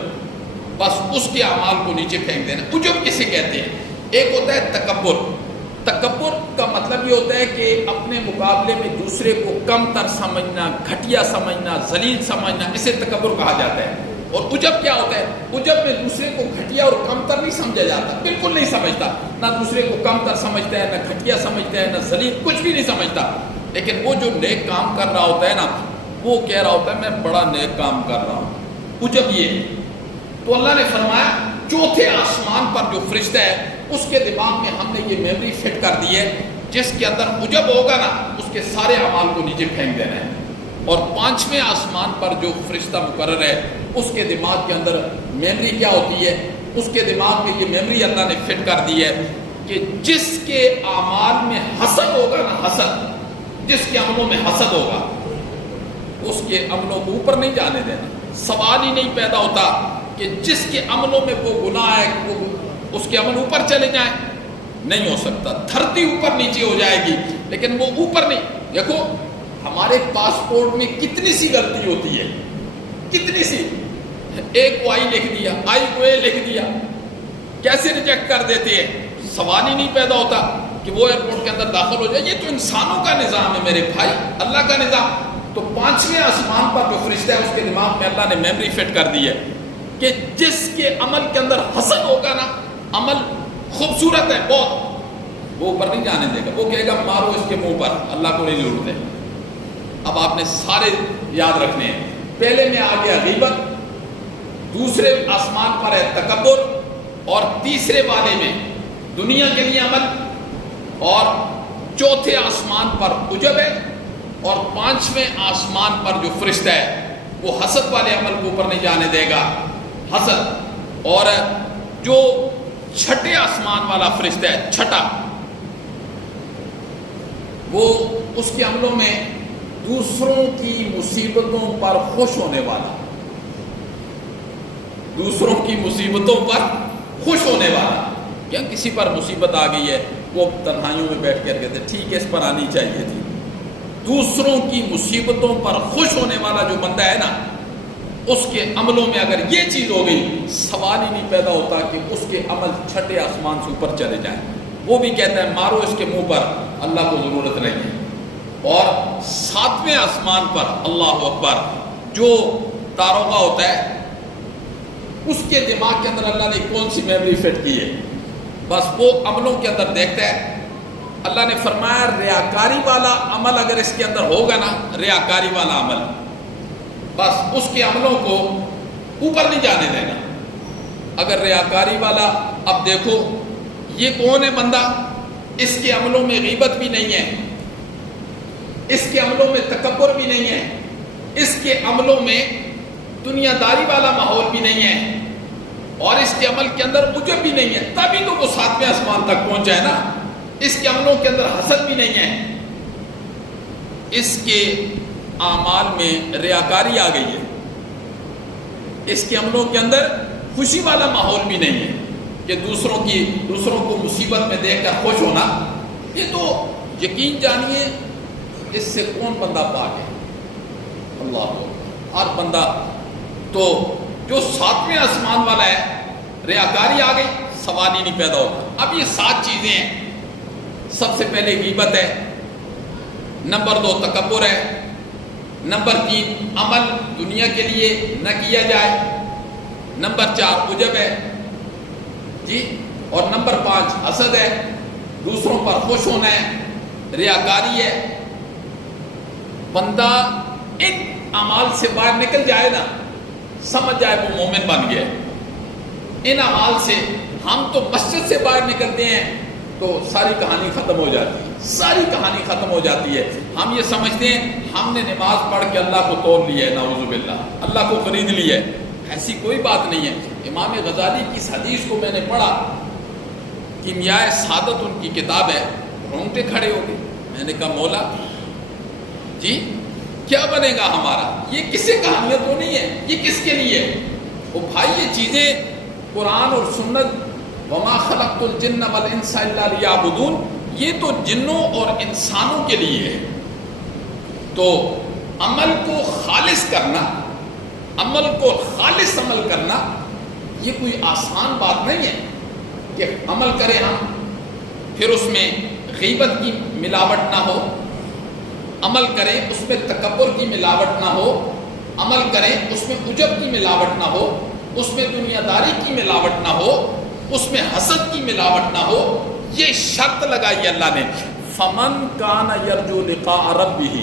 بس اس کے اعمال کو نیچے پھینک دینا۔ عجب کسے کہتے ہیں؟ ایک ہوتا ہے تکبر کا مطلب یہ ہوتا ہے کہ اپنے مقابلے میں دوسرے کو کم تر سمجھنا، گھٹیا سمجھنا، ذلیل سمجھنا، اسے تکبر کہا جاتا ہے۔ اور عجب کیا ہوتا ہے؟ عجب میں دوسرے کو گھٹیا اور کم تر نہیں سمجھا جاتا، بالکل نہیں سمجھتا، نہ دوسرے کو کم تر سمجھتا ہے، نہ گھٹیا سمجھتا ہے، نہ ذلیل، کچھ بھی نہیں سمجھتا، لیکن وہ جو نیک کام کر رہا ہوتا ہے نا، وہ کہہ رہا ہوتا ہے میں بڑا نیک کام کر رہا ہوں۔ عجب یہ تو اللہ نے فرمایا چوتھے آسمان پر جو فرشتہ ہے اس کے دماغ میں ہم نے یہ میموری فٹ کر دی ہے، جس کے اندر عجب ہوگا نا اس کے سارے اعمال کو نیچے پھینک دینا ہے۔ اور پانچویں آسمان پر جو فرشتہ مقرر ہے اس کے دماغ کے اندر میموری کیا ہوتی ہے؟ اس کے دماغ میں یہ میموری اللہ نے فٹ کر دی ہے کہ جس کے اعمال میں حسد ہوگا نا، حسد، جس کے عملوں میں حسد ہوگا اس کے عملوں کو اوپر نہیں جانے دینا۔ سوال ہی نہیں پیدا ہوتا کہ جس کے عملوں میں وہ گناہ ہے وہ اس کے عمل اوپر چلے جائیں، نہیں ہو سکتا، دھرتی اوپر نیچے ہو جائے گی، لیکن وہ اوپر نہیں۔ دیکھو ہمارے پاسپورٹ میں کتنی سی غلطی ہوتی ہے، کتنی سی، ایک کو آئی لکھ دیا، آئی کو اے لکھ دیا، کیسے ریجیکٹ کر دیتے ہیں؟ سوال ہی نہیں پیدا ہوتا کہ وہ ایئرپورٹ کے اندر داخل ہو جائے۔ یہ تو انسانوں کا نظام ہے میرے بھائی، اللہ کا نظام۔ تو پانچویں آسمان پر جو فرشتہ ہے اس کے دماغ میں اللہ نے میموری فٹ کر دی ہے کہ جس کے عمل کے اندر حسد ہوگا نا، عمل خوبصورت ہے بہت، وہ اوپر نہیں جانے دے گا، وہ کہے گا مارو اس کے منہ پر، اللہ کو نہیں ضرورت ہے۔ اب آپ نے سارے یاد رکھنے ہیں۔ پہلے میں آ گیا غیبت، دوسرے آسمان پر ہے تکبر، اور تیسرے والے میں دنیا کے لیے عمل، اور چوتھے آسمان پر عجب ہے، اور پانچویں آسمان پر جو فرشتہ ہے وہ حسد والے عمل کو اوپر نہیں جانے دے گا، حسد۔ اور جو چھٹے آسمان والا فرشتہ ہے، چھٹا، وہ اس کے عملوں میں دوسروں کی مصیبتوں پر خوش ہونے والا، دوسروں کی مصیبتوں پر خوش ہونے والا۔ یا کسی پر مصیبت آ گئی ہے، وہ تنہائیوں میں بیٹھ کر کہتے ٹھیک ہے اس پر آنی چاہیے تھی۔ دوسروں کی مصیبتوں پر خوش ہونے والا جو بندہ ہے نا، اس کے عملوں میں اگر یہ چیز ہو گئی، سوال ہی نہیں پیدا ہوتا کہ اس کے عمل چھٹے آسمان سے اوپر چلے جائیں۔ وہ بھی کہتا ہے مارو اس کے منہ پر، اللہ کو ضرورت نہیں ہے۔ اور ساتویں آسمان پر اللہ اکبر جو داروغہ ہوتا ہے، اس کے دماغ کے اندر اللہ نے کون سی میموری فٹ کی ہے؟ بس وہ عملوں کے اندر دیکھتا ہے۔ اللہ نے فرمایا ریاکاری والا عمل اگر اس کے اندر ہوگا نا، ریاکاری والا عمل، بس اس کے عملوں کو اوپر نہیں جانے دینا۔ اگر ریاکاری والا، اب دیکھو یہ کون ہے بندہ، اس کے عملوں میں غیبت بھی نہیں ہے، اس کے عملوں میں تکبر بھی نہیں ہے، اس کے عملوں میں دنیا داری والا ماحول بھی نہیں ہے، اور اس کے عمل کے اندر عجب بھی نہیں ہے، تبھی تو وہ ساتویں آسمان تک پہنچا ہے نا۔ اس کے عملوں کے اندر حسد بھی نہیں ہے، اس کے اعمال میں ریاکاری آ گئی ہے، اس کے عملوں کے اندر خوشی والا ماحول بھی نہیں ہے کہ دوسروں کو مصیبت میں دیکھ کر خوش ہونا۔ یہ تو یقین جانیے اس سے کون بندہ پاک ہے؟ اللہ، ہر بندہ۔ تو جو ساتویں آسمان والا ہے، ریاکاری آ گئی، سوال ہی نہیں پیدا ہوتا۔ اب یہ 7 چیزیں ہیں. سب سے پہلے غیبت ہے، نمبر 2 تکبر ہے، نمبر 3 عمل دنیا کے لیے نہ کیا جائے، نمبر 4 عجب ہے جی، اور نمبر 5 حسد ہے، دوسروں پر خوش ہونا ہے، ریاکاری ہے. بندہ ان اعمال سے باہر نکل جائے نا، سمجھ جائے وہ مومن بن گیا. ان اعمال سے ہم تو مسجد سے باہر نکلتے ہیں تو ساری کہانی ختم ہو جاتی ہے، ساری کہانی ختم ہو جاتی ہے. ہم یہ سمجھتے ہیں ہم نے نماز پڑھ کے اللہ کو توڑ لیا ہے، نعوذ باللہ، اللہ کو خرید لیا ہے. ایسی کوئی بات نہیں ہے. امام غزالی کی اس حدیث کو میں نے پڑھا، کیمیاء سعادت ان کی کتاب ہے، رونگٹے کھڑے ہو گئے. میں نے کہا مولا جی کیا بنے گا ہمارا؟ یہ کس سے کہانیاں تو نہیں ہے، یہ کس کے لیے ہے؟ وہ بھائی یہ چیزیں قرآن اور سنت، وما خلقت الجن والانس الا لیعبدون، یہ تو جنوں اور انسانوں کے لیے ہے. تو عمل کو خالص کرنا، عمل کو خالص عمل کرنا یہ کوئی آسان بات نہیں ہے کہ عمل کریں ہم پھر اس میں غیبت کی ملاوٹ نہ ہو، عمل کریں اس میں تکبر کی ملاوٹ نہ ہو، عمل کریں اس میں عجب کی ملاوٹ نہ ہو، اس میں دنیا داری کی ملاوٹ نہ ہو، اس میں حسد کی ملاوٹ نہ ہو. یہ شرط لگائی اللہ نے، فمن کان یرجو لقاء ربہ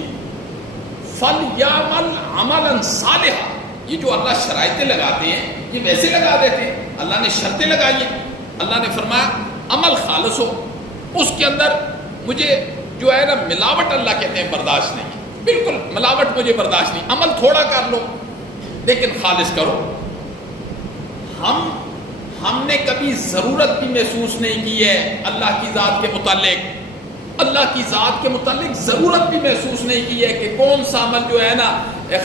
فلیعمل عملا صالحا. یہ جو اللہ شرائطیں لگاتے ہیں یہ ویسے لگا دیتے ہیں، اللہ نے شرطیں لگائی ہیں. اللہ نے فرمایا عمل خالص ہو، اس کے اندر مجھے جو ہے نا ملاوٹ اللہ کہتے ہیں برداشت نہیں، بالکل ملاوٹ مجھے برداشت نہیں. عمل تھوڑا کر لو لیکن خالص کرو. ہم نے کبھی ضرورت بھی محسوس نہیں کی ہے اللہ کی ذات کے متعلق، اللہ کی ذات کے متعلق ضرورت بھی محسوس نہیں کی ہے کہ کون سا عمل جو ہے نا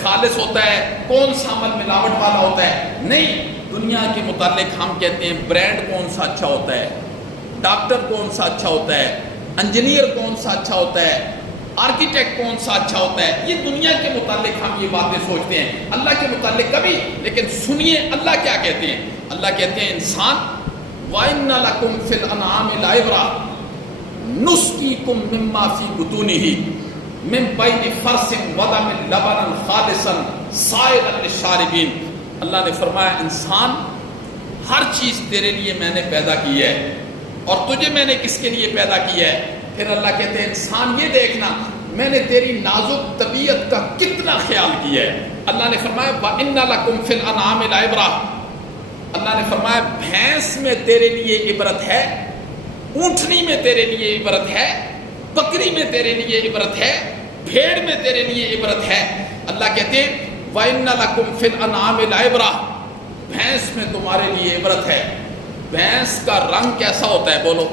خالص ہوتا ہے، کون سا عمل ملاوٹ والا ہوتا ہے. نہیں، دنیا کے متعلق ہم کہتے ہیں برانڈ کون سا اچھا ہوتا ہے، ڈاکٹر کون سا اچھا ہوتا ہے، انجینئر کون سا اچھا ہوتا ہے، آرکیٹیکٹ کون سا اچھا ہوتا ہے. یہ دنیا کے متعلق ہم یہ باتیں سوچتے ہیں، اللہ کے متعلق کبھی. لیکن سنیے اللہ کیا کہتے ہیں. اللہ کہتے ہیں انسان وَإِنَّ لَكُمْ فِي الْأَنْعَامِ لَعِبْرَةً نُسْقِيكُم مِّمَّا فِي بُطُونِهِ مِن بَيْنِ فَرْثٍ وَدَمٍ لَبَنًا خَالِصًا سَائِغًا لِلشَّارِبِينَ. اللہ نے فرمایا انسان ہر چیز تیرے لیے میں نے پیدا کی ہے، اور تجھے میں نے کس کے لیے پیدا کیا ہے؟ پھر اللہ کہتے ہیں انسان یہ دیکھنا میں نے تیری نازک طبیعت کا کتنا خیال کیا ہے. اللہ نے فرمایا وَإِنَّ لَكُمْ فِي الْأَنْعَامِ لَعِبْرَةً. اللہ نے فرمایا بھینس میں تیرے لیے عبرت ہے، اونٹنی میں تیرے لیے عبرت ہے، بکری میں تیرے لیے عبرت ہے، بھیڑ میں تیرے لیے عبرت ہے. اللہ کہتے ہیں وَإِنَّ لَكُمْ فِي الْأَنْعَامِ لَعِبْرَةً، بھینس میں تمہارے لیے عبرت ہے. بھینس کا رنگ کیسا ہوتا ہے بولو؟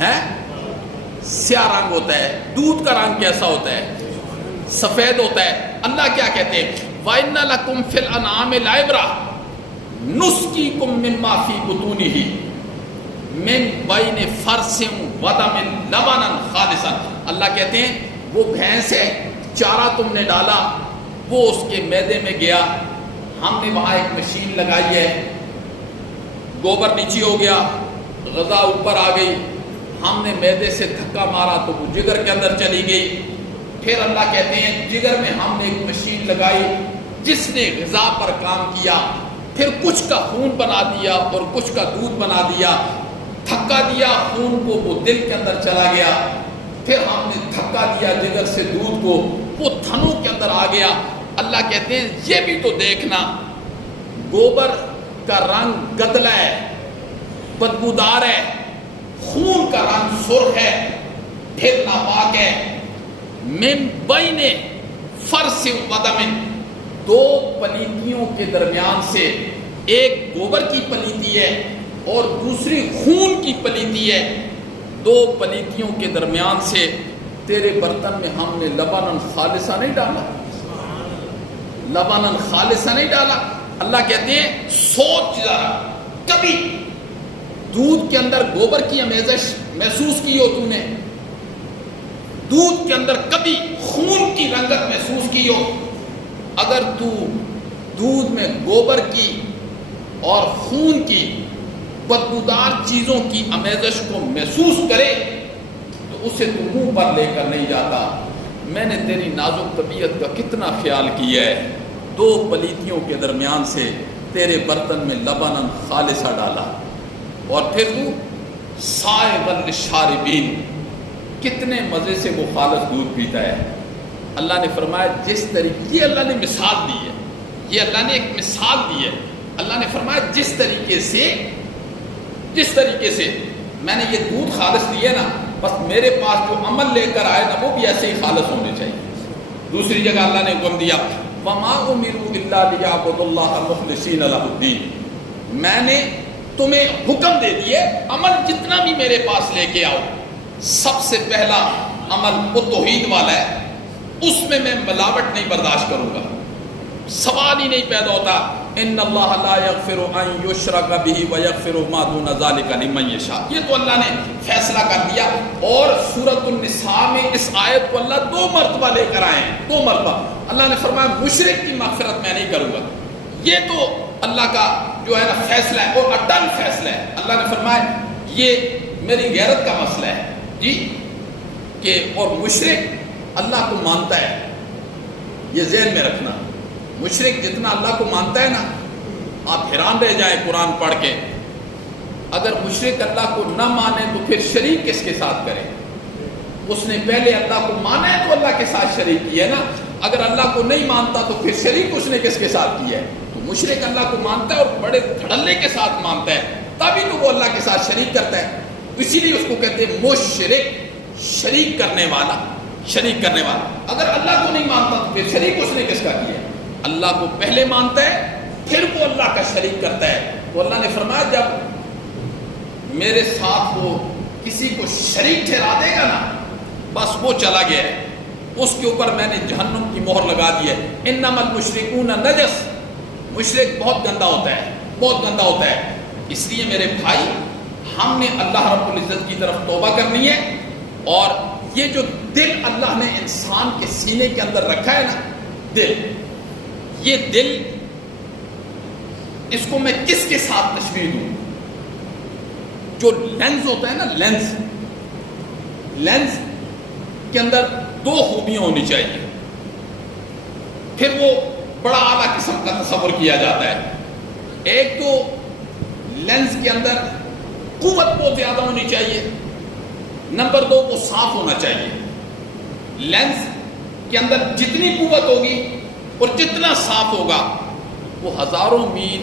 ہے سیاہ رنگ ہوتا ہے. دودھ کا رنگ کیسا ہوتا ہے؟ سفید ہوتا ہے. اللہ کیا کہتے ہیں وَإِنَّ لَكُمْ فِي الْأَنْعَامِ لَعِبْرَةً نُسْقِيكُم مِّمَّا فِي بُطُونِهِ مِن بَيْنِ فَرْثٍ وَدَمٍ لَبَنًا خَالِصًا. اللہ کہتے ہیں وہ بھینس ہے، چارہ تم نے ڈالا، وہ اس کے میدے میں گیا، ہم نے وہاں ایک مشین لگائی ہے، گوبر نیچے ہو گیا، غذا اوپر آ گئی، ہم نے میدے سے دھکا مارا تو وہ جگر کے اندر چلی گئی. پھر اللہ کہتے ہیں جگر میں ہم نے ایک مشین لگائی جس نے غذا پر کام کیا، پھر کچھ کا خون بنا دیا اور کچھ کا دودھ بنا دیا، دھکا دیا خون کو، وہ دل کے اندر چلا گیا، پھر ہم نے دھکا دیا جگر سے دودھ کو، وہ تھنوں کے اندر آ گیا. اللہ کہتے ہیں یہ بھی تو دیکھنا، گوبر کا رنگ گدلا ہے، بدبودار ہے، خون کا رنگ سرخ ہے، پھر ناپاک ہے. من بین فرث ودم، دو پلیتیوں کے درمیان سے، ایک گوبر کی پلیتی ہے اور دوسری خون کی پلیتی ہے، دو پلیتیوں کے درمیان سے تیرے برتن میں ہم نے لبناً خالصہ نہیں ڈالا، لبناً خالصہ نہیں ڈالا. اللہ کہتے ہیں سوچ ذرا، کبھی دودھ کے اندر گوبر کی آمیزش محسوس کی ہو تو نے؟ دودھ کے اندر کبھی خون کی رنگت محسوس کی ہو؟ اگر تو دودھ میں گوبر کی اور خون کی بدبودار چیزوں کی آمیزش کو محسوس کرے تو اسے تو منہ پر لے کر نہیں جاتا. میں نے تیری نازک طبیعت کا کتنا خیال کیا ہے, 2 پلیتیوں کے درمیان سے تیرے برتن میں لبناً خالصہ ڈالا, اور پھر تو سائغ للشاربین, کتنے مزے سے وہ خالص دودھ پیتا ہے. اللہ نے فرمایا جس طریقے, یہ اللہ نے مثال دی ہے, یہ اللہ نے ایک مثال دی ہے. اللہ نے فرمایا جس طریقے سے میں نے یہ دودھ خالص دیا نا, بس میرے پاس جو عمل لے کر آئے نا وہ بھی ایسے ہی خالص ہونے چاہیے. دوسری جگہ اللہ نے حکم دیا وَمَا أُمِرُوا إِلَّا لِيَعْبُدُوا اللَّهَ مُخْلِصِينَ لَهُ الدِّينَ, میں نے تمہیں حکم دے دیے عمل جتنا بھی میرے پاس لے کے آؤ, سب سے پہلا عمل وہ توحید والا ہے, اس میں ملاوٹ نہیں برداشت کروں گا. سوال ہی نہیں پیدا ہوتا ان اللہ لا یغفر ان یشرک بہ ویغفر ما دون ذلک لمن یشاء, یہ تو اللہ نے فیصلہ کر دیا. اور سورۃ النساء میں اس آیت کو اللہ 2 مرتبہ لے کر آئے ہیں, 2 مرتبہ. اللہ نے فرمایا مشرک کی مغفرت میں نہیں کروں گا. یہ تو اللہ کا جو ہے نا فیصلہ ہے, اور اٹل فیصلہ ہے. اللہ نے فرمایا یہ میری غیرت کا مسئلہ ہے جی, کہ اور مشرک اللہ کو مانتا ہے, یہ ذہن میں رکھنا. مشرک جتنا اللہ کو مانتا ہے نا, آپ حیران رہ جائیں قرآن پڑھ کے. اگر مشرک اللہ کو نہ مانے تو پھر شریک کس کے ساتھ کرے؟ اس نے پہلے اللہ کو مانا ہے تو اللہ کے ساتھ شریک کیا ہے نا. اگر اللہ کو نہیں مانتا تو پھر شریک اس نے کس کے ساتھ کیا ہے؟ تو مشرک اللہ کو مانتا ہے اور بڑے دھڑلے کے ساتھ مانتا ہے, تبھی تو وہ اللہ کے ساتھ شریک کرتا ہے. اسی لیے اس کو کہتے ہیں مشرک, شریک کرنے والا, شریک کرنے والا. اگر اللہ کو نہیں مانتا تو پھر شریک اس نے کس کا کیا ہے؟ اللہ کو پہلے مانتا ہے پھر وہ اللہ کا شریک کرتا ہے. تو اللہ نے فرمایا جب میرے ساتھ وہ کسی کو شریک ٹھہرا دے گا نا, بس وہ چلا گیا ہے, اس کے اوپر میں نے جہنم کی مہر لگا دی ہے. انما المشرکون نجس, مشرک بہت گندا ہوتا ہے, بہت گندا ہوتا ہے. اس لیے میرے بھائی ہم نے اللہ رب العزت کی طرف توبہ کرنی ہے. اور یہ جو دل اللہ نے انسان کے سینے کے اندر رکھا ہے نا, دل, یہ دل, اس کو میں کس کے ساتھ تشبیہ دوں؟ جو لینز ہوتا ہے نا, لینز کے اندر 2 خوبیاں ہونی چاہیے, پھر وہ بڑا اعلیٰ قسم کا تصور کیا جاتا ہے. ایک تو لینز کے اندر قوت بہت زیادہ ہونی چاہیے, نمبر 2 وہ صاف ہونا چاہیے. لینز کے اندر جتنی قوت ہوگی اور جتنا صاف ہوگا, وہ ہزاروں میل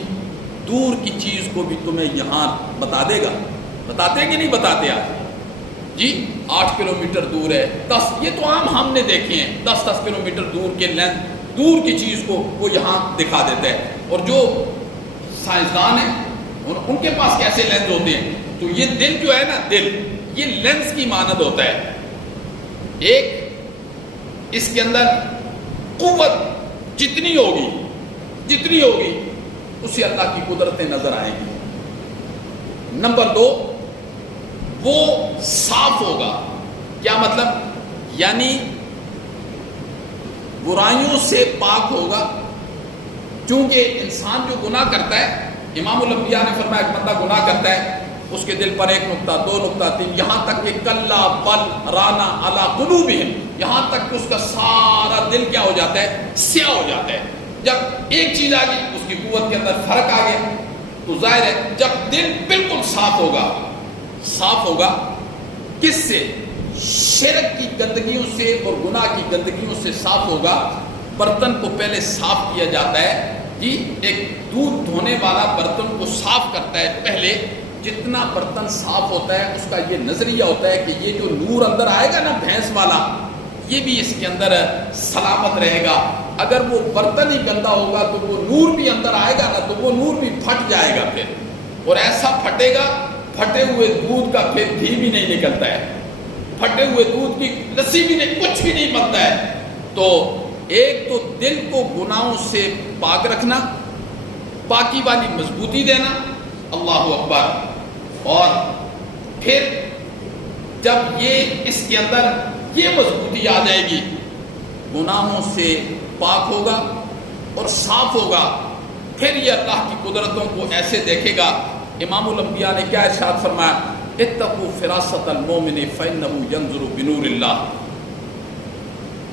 دور کی چیز کو بھی تمہیں یہاں بتا دے گا. بتاتے کہ نہیں بتاتے آپ جی؟ 8 کلومیٹر دور ہے, 10, یہ تو عام ہم نے دیکھے ہیں, 10 کلومیٹر دور کے لینس, دور کی چیز کو وہ یہاں دکھا دیتا ہے. اور جو سائنسدان ہیں ان کے پاس کیسے لینس ہوتے ہیں, تو یہ دل جو ہے نا, دل یہ لینس کی مانند ہوتا ہے. ایک اس کے اندر قوت جتنی ہوگی اسے اللہ کی قدرتیں نظر آئیں گی. نمبر 2 وہ صاف ہوگا. کیا مطلب؟ یعنی برائیوں سے پاک ہوگا. چونکہ انسان جو گناہ کرتا ہے, امام الانبیاء نے فرمایا ایک بندہ گناہ کرتا ہے, اس کے دل پر 1 نقطہ 2 نقطہ 3, یہاں تک کہ کلا بل رانا علی قلوبہم, یہاں تک کہ اس کا سارا دل کیا ہو جاتا ہے؟ سیاہ ہو جاتا ہے. جب ایک چیز آ گئی, اس کی قوت کے اندر فرق آ گیا, تو ظاہر ہے جب دل بالکل صاف ہوگا کس سے؟ شرک کی گندگیوں سے اور گناہ کی گندگیوں سے صاف ہوگا. برتن کو پہلے صاف کیا جاتا ہے جی, ایک دودھ دھونے والا برتن کو صاف کرتا ہے پہلے. جتنا برتن صاف ہوتا ہے اس کا یہ نظریہ ہوتا ہے کہ یہ جو نور اندر آئے گا نا بھینس والا, یہ بھی اس کے اندر سلامت رہے گا. اگر وہ برتن ہی گندا ہوگا تو وہ نور بھی اندر آئے گا نا, تو وہ نور بھی پھٹ جائے گا پھر, اور ایسا پھٹے گا, پھٹے ہوئے دودھ کا پھر گھی بھی نہیں نکلتا ہے, پھٹے ہوئے دودھ کی لسی بھی نہیں, کچھ بھی نہیں بنتا ہے. تو ایک تو دل کو گناہوں سے پاک رکھنا, پاکی والی مضبوطی دینا, اللہ اکبر. اور پھر جب یہ اس کے اندر یہ مضبوطی آ جائے گی, گناہوں سے پاک ہوگا اور صاف ہوگا, پھر یہ اللہ کی قدرتوں کو ایسے دیکھے گا امام الانبیاء نے کیا ارشاد فرمایا؟ اتقوا فراست المومن فإنه ينظر بنور اللہ،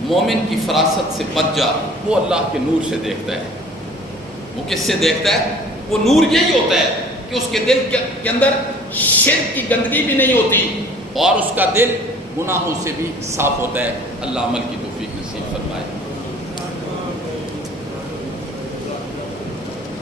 مومن کی فراست سے بچ جا، وہ اللہ کے نور سے دیکھتا ہے۔ وہ کس سے دیکھتا ہے؟ وہ نور یہی ہوتا ہے کہ اس کے دل کے اندر شرک کی گندگی بھی نہیں ہوتی اور اس کا دل گناہوں سے بھی صاف ہوتا ہے۔ اللہ عمل کی توفیق نصیب فرمائے۔